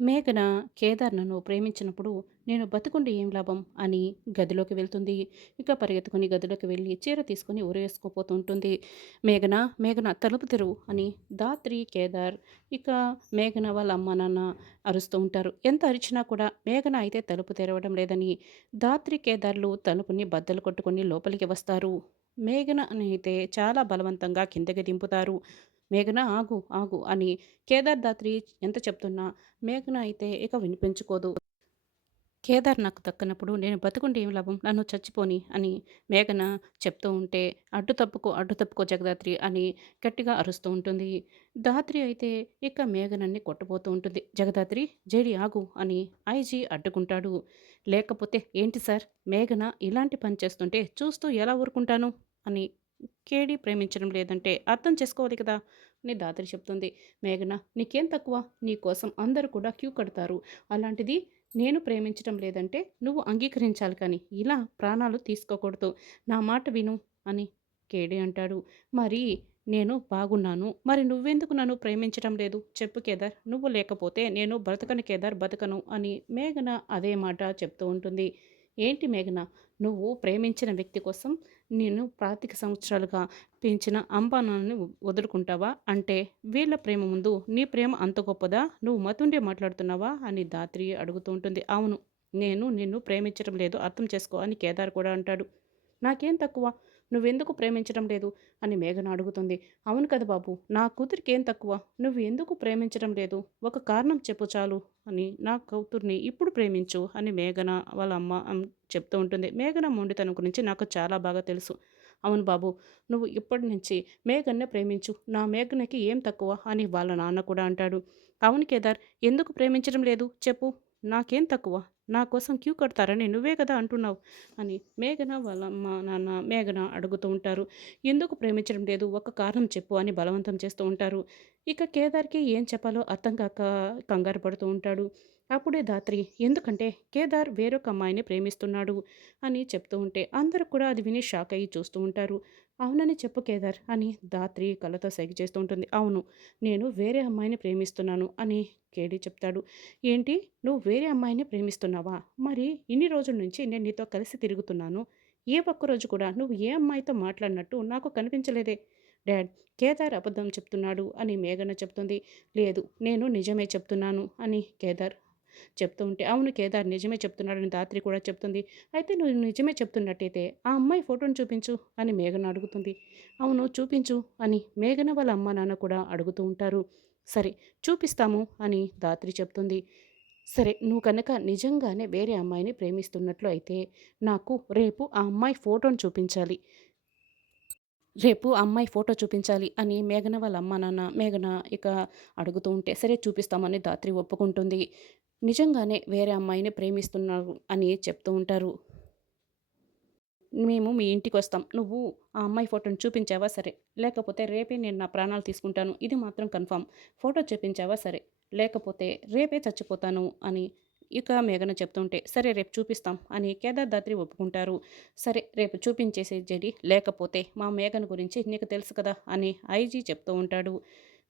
మేఘన కేదార్ నన్ను ప్రేమించినప్పుడు నేను బతికుండి ఏం లాభం అని గదిలోకి వెళ్తుంది. ఇక పరిగెత్తుకుని గదిలోకి వెళ్ళి చీర తీసుకుని ఉరేసుకోపోతూ ఉంటుంది. మేఘన మేఘన తలుపు తెరువు అని ధాత్రి కేదార్ ఇక మేఘన వాళ్ళ అమ్మ నాన్న అరుస్తూ ఉంటారు. ఎంత అరిచినా కూడా మేఘన అయితే తలుపు తెరవడం లేదని ధాత్రి కేదార్లు తలుపుని బద్దలు కొట్టుకొని లోపలికి వస్తారు. మేఘన అని అయితే చాలా బలవంతంగా కిందకి దింపుతారు. మేఘన ఆగు ఆగు అని కేదార్ దాత్రి ఎంత చెప్తున్నా మేఘన అయితే ఇక వినిపించుకోదు. కేదార్ నాకు దక్కనప్పుడు నేను బతుకుంటే ఏం లాభం? నన్ను చచ్చిపోని అని మేఘన చెప్తూ ఉంటే అడ్డు తప్పుకో జగదాత్రి అని గట్టిగా అరుస్తూ ఉంటుంది. ధాత్రి అయితే ఇక మేఘనని కొట్టబోతూ ఉంటుంది. జగదాత్రి జేడి ఆగు అని ఐజీ అడ్డుకుంటాడు. లేకపోతే ఏంటి సార్ మేఘన ఇలాంటి పని చేస్తుంటే చూస్తూ ఎలా ఊరుకుంటాను అని కేడి ప్రేమించడం లేదంటే అర్థం చేసుకోవాలి కదా అని ధాత్రి చెప్తుంది. మేఘన నీకేం తక్కువ? నీ కోసం అందరూ కూడా క్యూ కడతారు. అలాంటిది నేను ప్రేమించటం లేదంటే నువ్వు అంగీకరించాలి కానీ ఇలా ప్రాణాలు తీసుకోకూడదు. నా మాట విను అని కేడి అంటాడు. మరి నేను బాగున్నాను. మరి నువ్వెందుకు నన్ను ప్రేమించటం లేదు? చెప్పు కేదార్. నువ్వు లేకపోతే నేను బ్రతకను కేదార్ బతకను అని మేఘన అదే మాట చెప్తూ ఉంటుంది. ఏంటి మేఘన నువ్వు ప్రేమించిన వ్యక్తి కోసం నేను 25 సంవత్సరాలుగా పెంచిన అంబానాన్ని వదులుకుంటావా? అంటే వీళ్ళ ప్రేమ ముందు నీ ప్రేమ అంత గొప్పదా? నువ్వు మతుండే మాట్లాడుతున్నావా? అని ధాత్రి అడుగుతూ ఉంటుంది. అవును. నేను నిన్ను ప్రేమించడం లేదు అర్థం చేసుకో అని కేదార్ కూడా అంటాడు. నాకేం తక్కువ? నువ్వెందుకు ప్రేమించడం లేదు అని మేఘన అడుగుతుంది. అవును కదా బాబు, నా కూతురికేం తక్కువ? నువ్వు ఎందుకు ప్రేమించడం లేదు? ఒక కారణం చెప్పు చాలు అని నా కూతుర్ని ఇప్పుడు ప్రేమించు అని మేఘన వాళ్ళ అమ్మ చెప్తూ ఉంటుంది. మేఘన మొండితనం గురించి నాకు చాలా బాగా తెలుసు. అవును బాబు, నువ్వు ఇప్పటి నుంచి మేఘన్నే ప్రేమించు. నా మేఘనకి ఏం తక్కువ అని వాళ్ళ నాన్న కూడా అంటాడు. అవును కేదార్, ఎందుకు ప్రేమించడం లేదు చెప్పు. నాకేం తక్కువ? నా కోసం క్యూ కడతారని నువ్వే కదా అంటున్నావు అని మేఘన వాళ్ళ అమ్మ నాన్న మేఘన అడుగుతూ ఉంటారు. ఎందుకు ప్రేమించడం లేదు ఒక కారణం చెప్పు అని బలవంతం చేస్తూ ఉంటారు. ఇక కేదార్కి ఏం చెప్పాలో అర్థం కాక కంగారు పడుతూ ఉంటాడు. అప్పుడే ధాత్రి ఎందుకంటే కేదార్ వేరొక అమ్మాయిని ప్రేమిస్తున్నాడు అని చెప్తూ ఉంటే అందరూ కూడా అది విని షాక్ అయ్యి చూస్తూ ఉంటారు. అవునని చెప్పు కేదార్ అని ధాత్రి కళ్ళతో సైగ చేస్తూ ఉంటుంది. అవును, నేను వేరే అమ్మాయిని ప్రేమిస్తున్నాను అని కేడి చెప్తాడు. ఏంటి, నువ్వు వేరే అమ్మాయిని ప్రేమిస్తున్నావా? మరి ఇన్ని రోజుల నుంచి నేను నీతో కలిసి తిరుగుతున్నాను. ఏ ఒక్కరోజు కూడా నువ్వు ఏ అమ్మాయితో మాట్లాడినట్టు నాకు కనిపించలేదే. డాడ్, కేదార్ అబద్ధం చెప్తున్నాడు అని మేఘన చెప్తుంది. లేదు, నేను నిజమే చెప్తున్నాను అని కేదార్ చెప్తూ ఉంటే అవును కేదార్ నిజమే చెప్తున్నాడని ధాత్రి కూడా చెప్తుంది. అయితే నువ్వు నిజమే చెప్తున్నట్టయితే ఆ అమ్మాయి ఫోటోని చూపించు అని మేఘన అడుగుతుంది. అవును చూపించు అని మేఘన వాళ్ళ అమ్మ నాన్న కూడా అడుగుతూ ఉంటారు. సరే చూపిస్తాము అని ధాత్రి చెప్తుంది. సరే నువ్వు కనుక నిజంగానే వేరే అమ్మాయిని ప్రేమిస్తున్నట్లు అయితే నాకు రేపు ఆ అమ్మాయి ఫోటోని చూపించాలి. రేపు ఆ అమ్మాయి ఫోటో చూపించాలి అని మేఘన వాళ్ళ అమ్మ నాన్న మేఘన ఇక అడుగుతూ ఉంటే సరే చూపిస్తామని ధాత్రి ఒప్పుకుంటుంది. నిజంగానే వేరే అమ్మాయిని ప్రేమిస్తున్నారు అని చెప్తూ ఉంటారు. మేము మీ ఇంటికొస్తాం. నువ్వు ఆ అమ్మాయి ఫోటోని చూపించావా సరే. లేకపోతే రేపే నేను నా ప్రాణాలు తీసుకుంటాను. ఇది మాత్రం కన్ఫర్మ్. ఫోటో చూపించావా సరే. లేకపోతే రేపే చచ్చిపోతాను అని ఇక మేఘన చెప్తుంటే, సరే రేపు చూపిస్తాం అని కేదార్ దాత్రి ఒప్పుకుంటారు. సరే రేపు చూపించేసేయి జెడి. లేకపోతే మా మేఘన గురించి నీకు తెలుసు కదా అని ఐజీ చెప్తూ ఉంటాడు.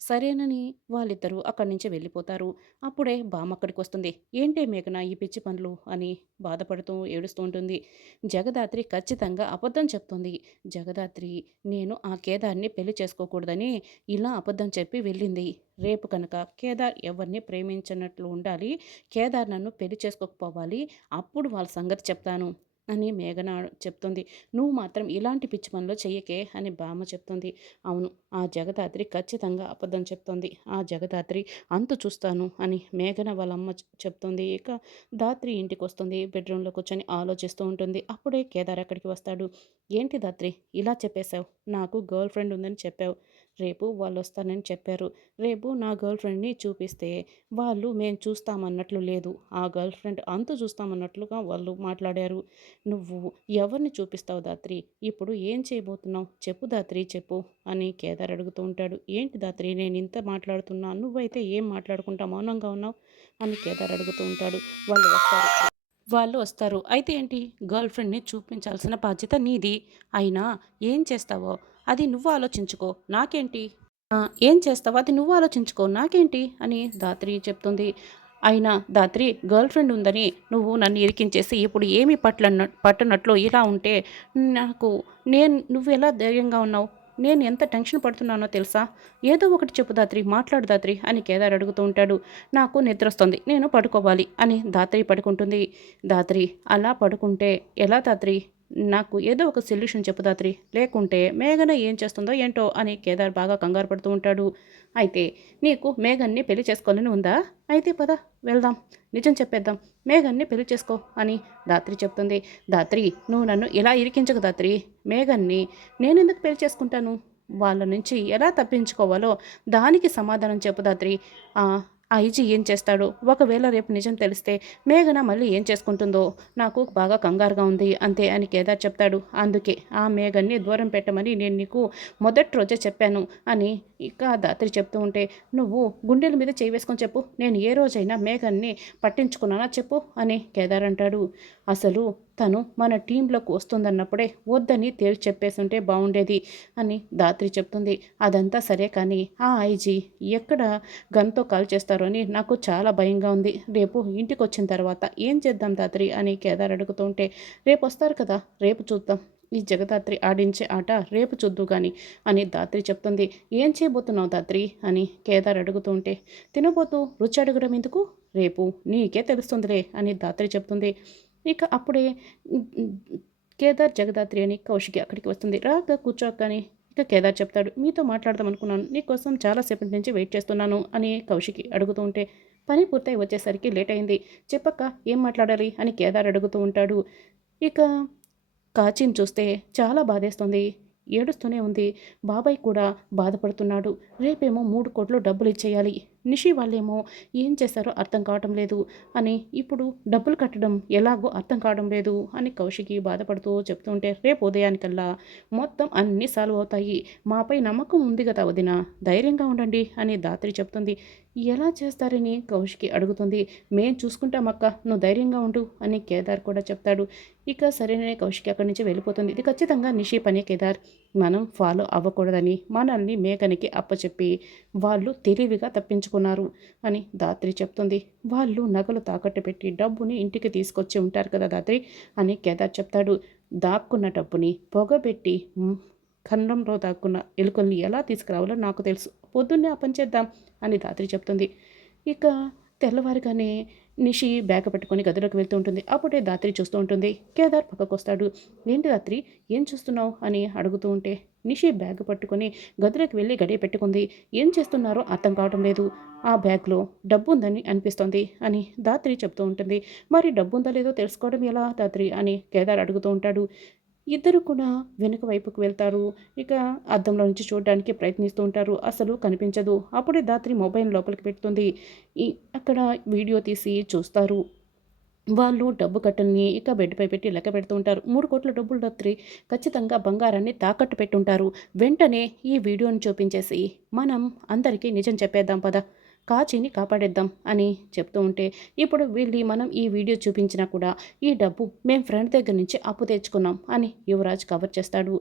సరేనని వాళ్ళిద్దరూ అక్కడి నుంచి వెళ్ళిపోతారు. అప్పుడే బామ్మ అక్కడికొస్తుంది. ఏంటే మేఘన ఈ పిచ్చి పనులు అని బాధపడుతూ ఏడుస్తూ ఉంటుంది. జగదాత్రి ఖచ్చితంగా అబద్ధం చెప్తుంది. జగదాత్రి నేను ఆ కేదార్ని పెళ్లి చేసుకోకూడదని ఇలా అబద్ధం చెప్పి వెళ్ళింది. రేపు కనుక కేదార్ ఎవరిని ప్రేమించినట్లు ఉండాలి. కేదార్ నన్ను పెళ్లి చేసుకోకపోవాలి. అప్పుడు వాళ్ళ సంగతి చెప్తాను అని మేఘన చెప్తుంది. నువ్వు మాత్రం ఇలాంటి పిచ్చి పనులు చెయ్యకే అని బామ్మ చెప్తుంది. అవును, ఆ జగదాత్రి ఖచ్చితంగా అబద్ధం చెప్తోంది. ఆ జగదాత్రి అంతు చూస్తాను అని మేఘన వాళ్ళ అమ్మ చెప్తుంది. ఇక ధాత్రి ఇంటికి వస్తుంది. బెడ్రూమ్లో కూర్చొని ఆలోచిస్తూ ఉంటుంది. అప్పుడే కేదార్ అక్కడికి వస్తాడు. ఏంటి ధాత్రి ఇలా చెప్పేశావు? నాకు గర్ల్ ఫ్రెండ్ ఉందని చెప్పావు. రేపు వాళ్ళు వస్తానని చెప్పారు. రేపు నా గర్ల్ ఫ్రెండ్ని చూపిస్తే వాళ్ళు మేము చూస్తామన్నట్లు లేదు. ఆ గర్ల్ ఫ్రెండ్ అంతు చూస్తామన్నట్లుగా వాళ్ళు మాట్లాడారు. నువ్వు ఎవరిని చూపిస్తావు ధాత్రి? ఇప్పుడు ఏం చేయబోతున్నావు? చెప్పు ధాత్రి చెప్పు అని కేదార్ అడుగుతూ ఉంటాడు. ఏంటి ధాత్రి నేను ఇంత మాట్లాడుతున్నా, నువ్వైతే ఏం మాట్లాడుకుంటా మౌనంగా ఉన్నావు అని కేదార్ అడుగుతూ ఉంటాడు. వాళ్ళు వస్తారు. అయితే ఏంటి, గర్ల్ ఫ్రెండ్ని చూపించాల్సిన బాధ్యత నీది. అయినా ఏం చేస్తావో అది నువ్వు ఆలోచించుకో, నాకేంటి. ఏం చేస్తావో అది నువ్వు ఆలోచించుకో, నాకేంటి అని ధాత్రి చెప్తుంది. అయినా ధాత్రి గర్ల్ ఫ్రెండ్ ఉందని నువ్వు నన్ను ఇరికించేసి ఇప్పుడు ఏమీ పట్టనట్లు ఇలా ఉంటే నాకు నువ్వు ఎలా ధైర్యంగా ఉన్నావు? నేను ఎంత టెన్షన్ పడుతున్నానో తెలుసా? ఏదో ఒకటి చెప్పు ధాత్రి, మాట్లాడు ధాత్రి అని కేదార్ అడుగుతూ ఉంటాడు. నాకు నిద్రొస్తుంది, నేను పడుకోవాలి అని ధాత్రి పడుకుంటుంది. ధాత్రి అలా పడుకుంటే ఎలా ధాత్రి? నాకు ఏదో ఒక సొల్యూషన్ చెప్పు ధాత్రి, లేకుంటే మేఘన ఏం చేస్తుందో ఏంటో అని కేదార్ బాగా కంగారు పడుతూ ఉంటాడు. అయితే నీకు మేఘన్ని పెళ్లి చేసుకోవాలని ఉందా? అయితే పద వెళ్దాం, నిజం చెప్పేద్దాం, మేఘన్ని పెళ్లి చేసుకో అని ధాత్రి చెప్తుంది. ధాత్రి నువ్వు నన్ను ఇలా ఇరికించకు ధాత్రి, మేఘన్ని నేనెందుకు పెళ్లి చేసుకుంటాను? వాళ్ళ నుంచి ఎలా తప్పించుకోవాలో దానికి సమాధానం చెప్పు ధాత్రి. ఆ ఐజీ ఏం చేస్తాడో, ఒకవేళ రేపు నిజం తెలిస్తే మేఘన మళ్ళీ ఏం చేసుకుంటుందో నాకు బాగా కంగారుగా ఉంది అంతే అని కేదార్ చెప్తాడు. అందుకే ఆ మేఘన్ని దూరం పెట్టమని నేను నీకు మొదటి రోజే చెప్పాను అని ఇక ధాత్రి చెప్తూ ఉంటే, నువ్వు గుండెల మీద చేయి వేసుకొని చెప్పు, నేను ఏ రోజైనా మేఘన్ని పట్టించుకున్నానా చెప్పు అని కేదార్ అంటాడు. అసలు తను మన టీంలోకి వస్తుందన్నప్పుడే వద్దని తేల్చి చెప్పేసి ఉంటే బాగుండేది అని ధాత్రి చెప్తుంది. అదంతా సరే కానీ ఆ ఐజీ ఎక్కడ గన్తో కాల్ చేస్తారో అని నాకు చాలా భయంగా ఉంది. రేపు ఇంటికి వచ్చిన తర్వాత ఏం చేద్దాం ధాత్రి అని కేదార్ అడుగుతూ ఉంటే, రేపు వస్తారు కదా, రేపు చూద్దాం, ఈ జగదాత్రి ఆడించే ఆట రేపు చూద్దు కానీ అని ధాత్రి చెప్తుంది. ఏం చేయబోతున్నావు ధాత్రి అని కేదార్ అడుగుతూ ఉంటే, తినబోతూ రుచి అడగడం ఎందుకు, రేపు నీకే తెలుస్తుందిలే అని ధాత్రి చెప్తుంది. ఇక అప్పుడే కేదార్ జగదాత్రి అని కౌశికి అక్కడికి వస్తుంది. రాక కూర్చోక అని ఇక కేదార్ చెప్తాడు. మీతో మాట్లాడదాం అనుకున్నాను, నీకోసం చాలాసేపటి నుంచి వెయిట్ చేస్తున్నాను అని కౌశికి అడుగుతూ ఉంటే, పని పూర్తయి వచ్చేసరికి లేట్ అయింది, చెప్పక్క ఏం మాట్లాడాలి అని కేదార్ అడుగుతూ ఉంటాడు. ఇక కాచిని చూస్తే చాలా బాధేస్తుంది, ఏడుస్తూనే ఉంది. బాబాయ్ కూడా బాధపడుతున్నాడు. రేపేమో 3 కోట్లు డబ్బులు ఇచ్చేయాలి, నిషి వాళ్ళేమో ఏం చేశారో అర్థం కావటం లేదు అని, ఇప్పుడు డబ్బులు కట్టడం ఎలాగో అర్థం కావడం లేదు అని కౌశికి బాధపడుతూ చెప్తుంటే, రేపు ఉదయానికల్లా మొత్తం అన్నీ సాల్వ్ అవుతాయి, మాపై నమ్మకం ఉంది కదా వదిన, ధైర్యంగా ఉండండి అని ధాత్రి చెప్తుంది. ఎలా చేస్తారని కౌశికి అడుగుతుంది. మేం చూసుకుంటామక్క, నువ్వు ధైర్యంగా ఉండు అని కేదార్ కూడా చెప్తాడు. ఇక సరేనే కౌశికి అక్కడి నుంచి వెళ్ళిపోతుంది. ఇది ఖచ్చితంగా నిషి పనే కేదార్, మనం ఫాలో అవ్వకూడదని మనల్ని మేఘనికి అప్పచెప్పి వాళ్ళు తెలివిగా తప్పించుకున్నారు అని ధాత్రి చెప్తుంది. వాళ్ళు నగలు తాకట్టు పెట్టి డబ్బుని ఇంటికి తీసుకొచ్చి ఉంటారు కదా ధాత్రి అని కేదార్ చెప్తాడు. దాక్కున్న డబ్బుని పొగబెట్టి ఖండంలో దాక్కున్న ఎలుకల్ని ఎలా తీసుకురావాలో నాకు తెలుసు, పొద్దున్నే ఆ పని చేద్దాం అని ధాత్రి చెప్తుంది. ఇక తెల్లవారిగానే నిషి బ్యాగ్ పెట్టుకొని గదిలోకి వెళ్తూ ఉంటుంది. అప్పుడే ధాత్రి చూస్తూ ఉంటుంది. కేదార్ పక్కకు వస్తాడు. ఏంటి ధాత్రి ఏం చూస్తున్నావు అని అడుగుతూ ఉంటే, నిషి బ్యాగ్ పట్టుకొని గదిలోకి వెళ్ళి గడియ పెట్టుకుంది. ఏం చేస్తున్నారో అర్థం కావడం లేదు, ఆ బ్యాగ్లో డబ్బు ఉందని అనిపిస్తోంది అని ధాత్రి చెప్తూ ఉంటుంది. మరి డబ్బు ఉందో లేదో తెలుసుకోవడం ఎలా ధాత్రి అని కేదార్ అడుగుతూ ఉంటాడు. ఇద్దరు కూడా వెనుక వైపుకు వెళ్తారు. ఇక అద్దంలో నుంచి చూడడానికి ప్రయత్నిస్తూ ఉంటారు. అసలు కనిపించదు. అప్పుడే ధాత్రి మొబైల్ లోపలికి పెడుతుంది. ఈ అక్కడ వీడియో తీసి చూస్తారు. వాళ్ళు డబ్బు కట్టల్ని ఇక బెడ్‌పై పెట్టి లెక్క పెడుతూ ఉంటారు. 3,00,00,000 డబ్బులు ధాత్రి, ఖచ్చితంగా బంగారాన్ని తాకట్టు పెట్టుంటారు. వెంటనే ఈ వీడియోని చూపించేసి మనం అందరికీ నిజం చెప్పేద్దాం పద, కాచిని కాపాడేద్దాం అని చెప్తూ ఉంటే, ఇప్పుడు మనం ఈ వీడియో చూపించినా కూడా ఈ డబ్బు మేం ఫ్రెండ్ దగ్గర నుంచి అప్పు తెచ్చుకున్నాం అని యువరాజ్ కవర్ చేస్తాడు.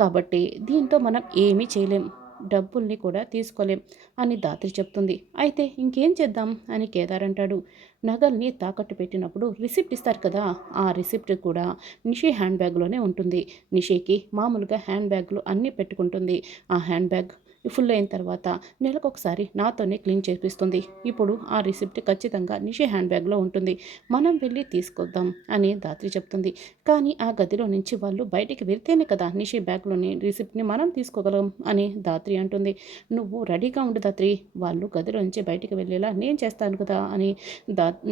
కాబట్టి దీంతో మనం ఏమీ చేయలేం, డబ్బుల్ని కూడా తీసుకోలేం అని ధాత్రి చెప్తుంది. అయితే ఇంకేం చేద్దాం అని కేదార్ అంటాడు. నగల్ని తాకట్టు పెట్టినప్పుడు రిసిప్ట్ ఇస్తారు కదా, ఆ రిసిప్ట్ కూడా నిషి హ్యాండ్ బ్యాగ్లోనే ఉంటుంది. నిషికి మామూలుగా హ్యాండ్ బ్యాగ్లు అన్నీ పెట్టుకుంటుంది. ఆ హ్యాండ్ బ్యాగ్ ఫుల్ అయిన తర్వాత నెలకొకసారి నాతోనే క్లీన్ చేపిస్తుంది. ఇప్పుడు ఆ రిసిప్ట్ ఖచ్చితంగా నిషి హ్యాండ్ బ్యాగ్లో ఉంటుంది, మనం వెళ్ళి తీసుకొద్దాం అని ధాత్రి చెప్తుంది. కానీ ఆ గదిలో నుంచి వాళ్ళు బయటికి వెళ్తేనే కదా నిషి బ్యాగ్లోని రిసిప్ట్ని మనం తీసుకోగలం అని ధాత్రి అంటుంది. నువ్వు రెడీగా ఉండు ధాత్రి, వాళ్ళు గదిలో నుంచి బయటికి వెళ్ళేలా నేను చేస్తాను కదా అని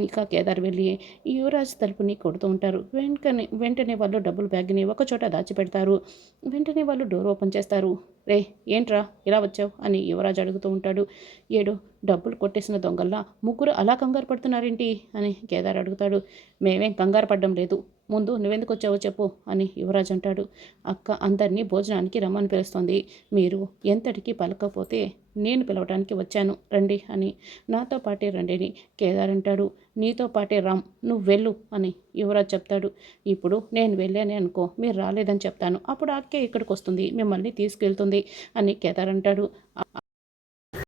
ఇక కేదార్ వెళ్ళి యువరాజ్ తలుపుని కొడుతూ ఉంటారు. వెంటనే వాళ్ళు డబ్బులు బ్యాగ్ని ఒకచోట దాచిపెడతారు. వెంటనే వాళ్ళు డోర్ ఓపెన్ చేస్తారు. రే ఏంట్రా ఇలా వచ్చావు అని యువరాజ్ అడుగుతూ ఉంటాడు. ఏడు డబ్బులు కొట్టేసిన దొంగల్లా ముగ్గురు అలా కంగారు పడుతున్నారేంటి అని కేదార్ అడుగుతాడు. మేమేం కంగారు పడ్డం లేదు, ముందు నువ్వెందుకు వచ్చావో చెప్పు అని యువరాజ్ అంటాడు. అక్క అందరినీ భోజనానికి రమ్మని పిలుస్తుంది, మీరు ఎంతటికి పలకపోతే నేను పిలవటానికి వచ్చాను రండి అని, నాతో పాటే రండి అని కేదార్ అంటాడు. నీతో పాటే రామ్, నువ్వు వెళ్ళు అని యువరాజ్ చెప్తాడు. ఇప్పుడు నేను వెళ్ళానే అనుకో, మీరు రాలేదని చెప్తాను, అప్పుడు అక్కే ఇక్కడికి వస్తుంది, మిమ్మల్ని తీసుకెళ్తుంది అని కేదార్ అంటాడు.